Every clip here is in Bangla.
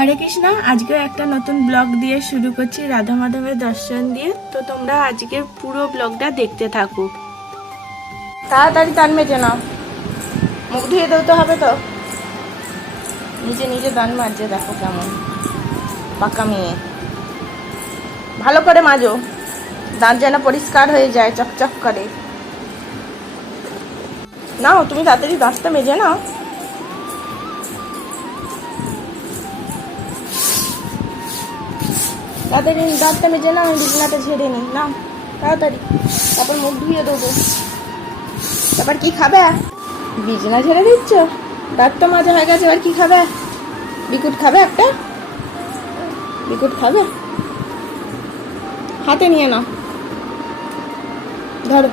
হরে কৃষ্ণ আজকে একটা নতুন ব্লগ দিয়ে শুরু করছি রাধা মাধবের দর্শন দিয়ে। তো তোমরা আজকে পুরো ব্লগটা দেখতে থাকো। তাড়াতাড়ি দান মেজে নাও। মুখ ধুয়ে তো, হবে তো? নিজে নিজে দান মারছে, দেখো কেমন। পাকা মেয়ে। ভালো করে মাজো। দাঁত যেন পরিষ্কার হয়ে যায়, চকচক করে। নাও, তুমি তাড়াতাড়ি দাঁতটা মেজে নাও। তাড়াতাড়ি দাঁতটা মেজে নাও আমি বিছনাটা ঝেড়ে নিই নাও, তাড়াতাড়ি। তারপর মুখ ধুয়ে দেবো। তারপর কি খাবে? বিছনা ঝেড়ে দিচ্ছ? দাঁত তো মাজা হয়ে গেছে, এবার কি খাবে? বিকুট খাবে একটা? বিকুট খাবে? হাতে নিয়ে নাও। ধরো।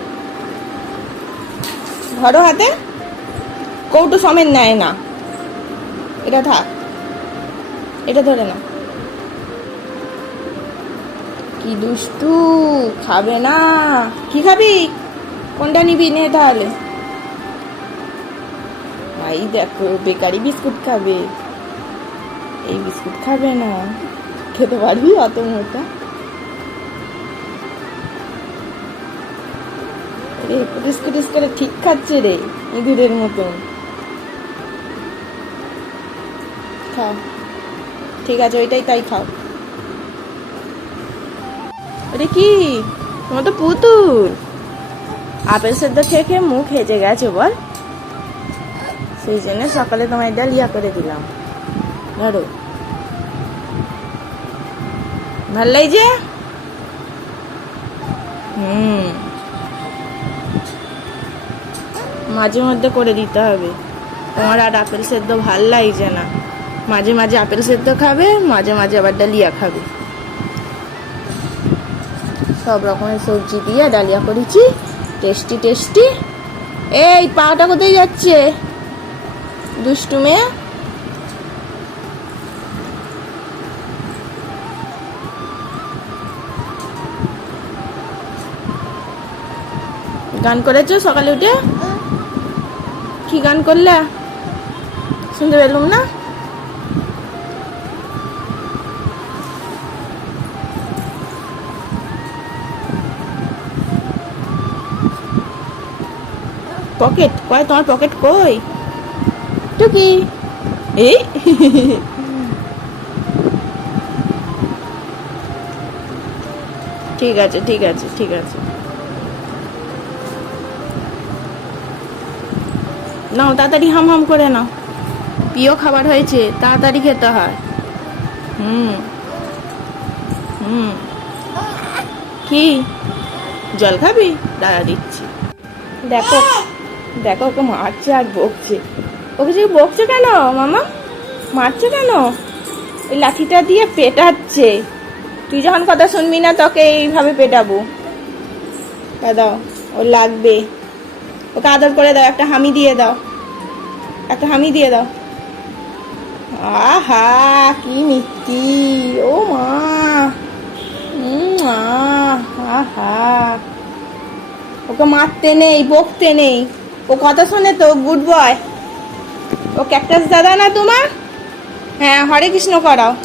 ধরো হাতে। কৌটো সমেত নেয় না। এটা থাক। এটা ধরে না কি দুষ্টু, খাবে না। কি খাবি? কোনটা নিবি? নে তাহলে। ভাই, দেখো, বেকারি বিস্কুট খাবে। এই বিস্কুট খাবে না। খেতে পারবি অত মোটা? রে কুটিস কুটিস ঠিক খাচ্ছে রে, ইঁদুরের মতন। খাও ঠিক আছে, ওইটাই তাই খাও। এটা কি? তোমার তো পুতুল। আপেল সেদ্ধ খেয়ে মুখ হেজে গেছে, বল। সেই জন্য সকালে তোমায় ডালিয়া করে দিলাম। ধরো। ভালো লাগছে? হুম। মাঝে মধ্যে করে দিতে হবে। তোমার আর আপেল সেদ্ধ ভালো লাগছে না। মাঝে মাঝে আপেল সেদ্ধ খাবে, মাঝে মাঝে আবার ডালিয়া খাবে। সব রকমের সবজি দিয়ে ডালিয়া করেছি। Tasty tasty. এই পাটা কোথায় যাচ্ছে? দুষ্টু মেয়ে। গান করেছ সকালে উঠে? কি গান করলে? শুনতে পেলাম না? পকেট? কয় তোমার পকেট কই? টুকি। এই? ঠিক আছে ঠিক আছে ঠিক আছে। নাও তাড়াতাড়ি হাম হাম করে নাও। প্রিয় খাবার হয়েছে তাড়াতাড়ি খেতে হয়। হুম। হুম। কি? জল খাবি? দাঁড়া দিচ্ছি। দেখো দেখো ওকে মারছে আর বকছে। ওকে যে বকছে কেন, মামা? মারছে কেন? ওই লাঠিটা দিয়ে পেটাচ্ছে। তুই যখন কথা শুনবি না, তোকে এইভাবে পেটাবো। দাও ওর লাগবে। ওকে আদর করে দাও, একটা হামি দিয়ে দাও। একটা হামি দিয়ে দাও। আহা, কি মিষ্টি। ও মা। আহা। ওকে মারতে নেই, বকতে নেই। ও কথা শোনে তো গুড বয়। ও ক্যাকটাস দাদা না তোমার? হ্যাঁ হরে কৃষ্ণ করাও।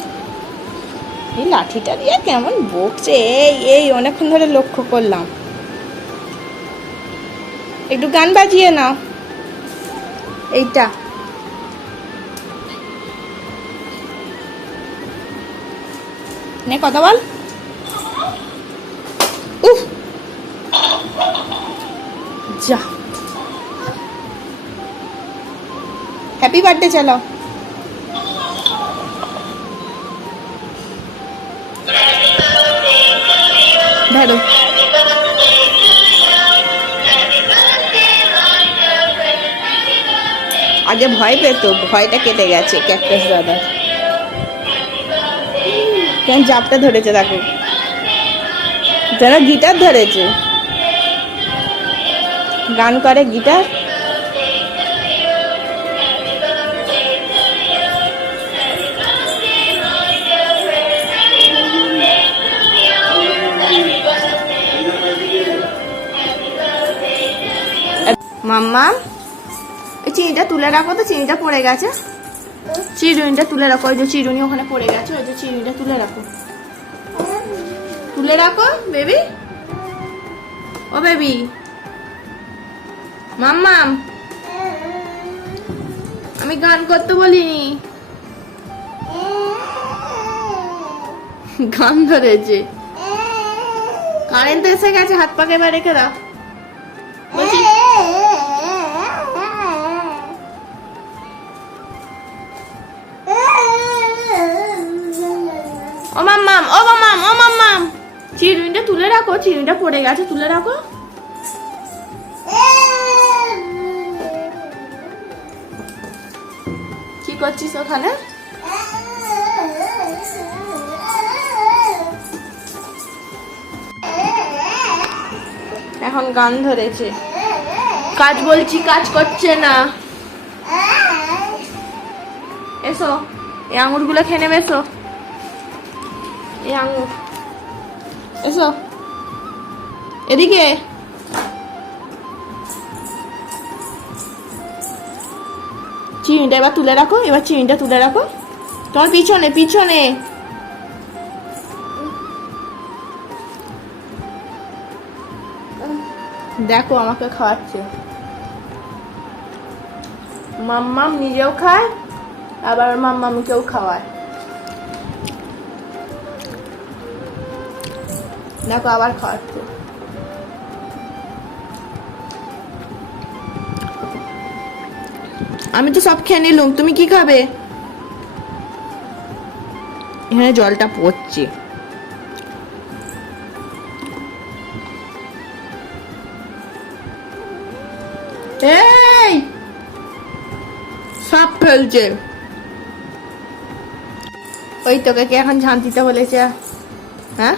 এই লাঠিটা দিয়ে কেমন বকছে? এই এই, অনেকক্ষণ ধরে লক্ষ্য করলাম। একটু গান বাজিয়ে নাও। এইটা। নে, কথা বল। উফ। যা। হ্যাপি বার্থডে চালাও ধরো আগে ভয় পেতো ভয়টা কেটে গেছে ক্যাকটাস দাদা কেন জাপটা ধরেছে দেখো যেন গিটার ধরেছে গান করে গিটার মাম্মা ওই চিনিটা তুলে রাখো তো, চিনিটা পড়ে গেছে। চিরুনিটা তুলে রাখো, ওই যে চিরুনি ওখানে পড়ে গেছে, ওই যে চিরুনিটা তুলে রাখো। তুলে রাখো, বেবি। ও বেবি। মাম্মাম আমি গান করতে বলিনি। গান ধরেছে। কারেন্ট এসে গেছে, হাত পাকে এবার রেখে দাও। তুলে রাখো, চিনিটা পড়ে গেছে, তুলে রাখো। কি করছিস ওখানে? এখন গান ধরেছে। কাজ বলছি, কাজ করছে না। এসো, এই আঙুরগুলো খেয়ে নেবে, এসো। এই আঙুর। এসো। এদিকে। চিনিটা এবার তুলে রাখো, এবার চিনিটা তুলে রাখো। তোমার পিছনে পিছনে। দেখো আমাকে খাওয়াচ্ছে। মাম্মাম নিজেও খায়, আবার মাম্মামিকেও খাওয়ায়। দেখো আবার খাওয়াচ্ছে। আমি তো সব খেয়ে নিলুম, তুমি কি খাবে? এখানে জলটা পড়ছে। এই! ফেলছে। ওই তোকে কি এখন দিতে বলেছে? হ্যাঁ?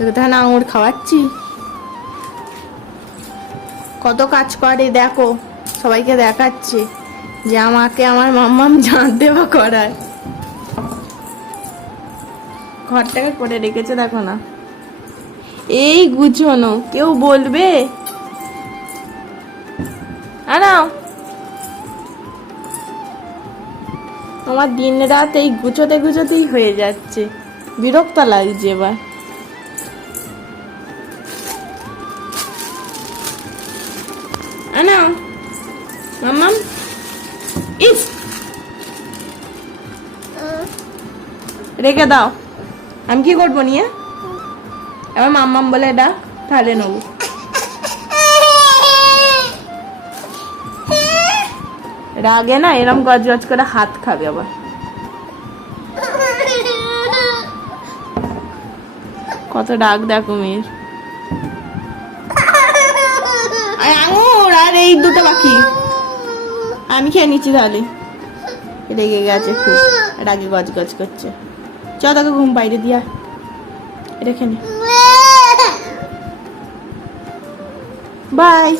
তোকে তখন আঙুর খাওয়াচ্ছি। কত কাজ করে, দেখো, সবাইকে দেখাচ্ছে যে আমাকে আমার মাম্মাম ঝাঁট দেওয়া করায়। ঘরটাকে করে রেখেছে, দেখো না। এই গুছোনো কেউ বলবে? আনাও আমার দিন রাত এই গুছোতে গুছোতেই হয়ে যাচ্ছে। বিরক্ত লাগছে এবার। ইস রেখে দাও। আমি কি করব নিয়ে? এবার মাম্মাম বলে ডাক তাহলে নেব। রাগে না এরম গজ গজ করে হাত খাবে আবার। কত ডাক দেখো মেয়ের। আঙুর, আর এই দুটো বাকি। আমি খেয়ে নিচ্ছি তাহলে। রেগে গেছে খুব রাগে গজ গজ করছে। চ তাকে ঘুম বাইরে দিয়া রেখে নে। বাই